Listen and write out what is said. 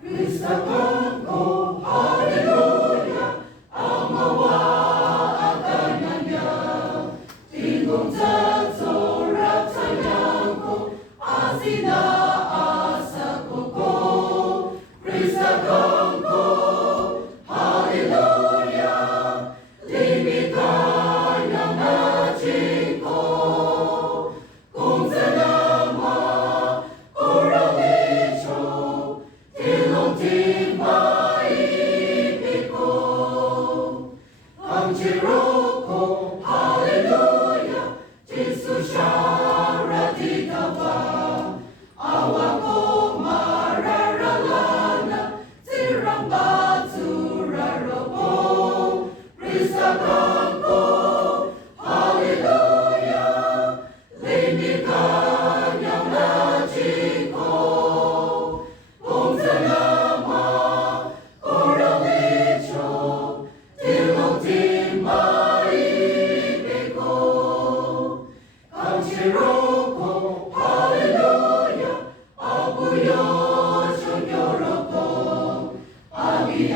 Kristakonko, haleluya, amawa akananya, tinggung jatuh rapsanyangko, asina asakoko. Kristakonko, haleluya, limitan yang najiko, kung selama kurang icho, tilong maipiko, ang jiroko, haleluya, Jisu syarati kawa, awako mararalana, sirang batu raropo, Kristakonko, haleluya, limitan yang najiko, kung selama kurang icho, tilong maipiko, ang jiroko, haleluya, abuyo siyong yoroko, ami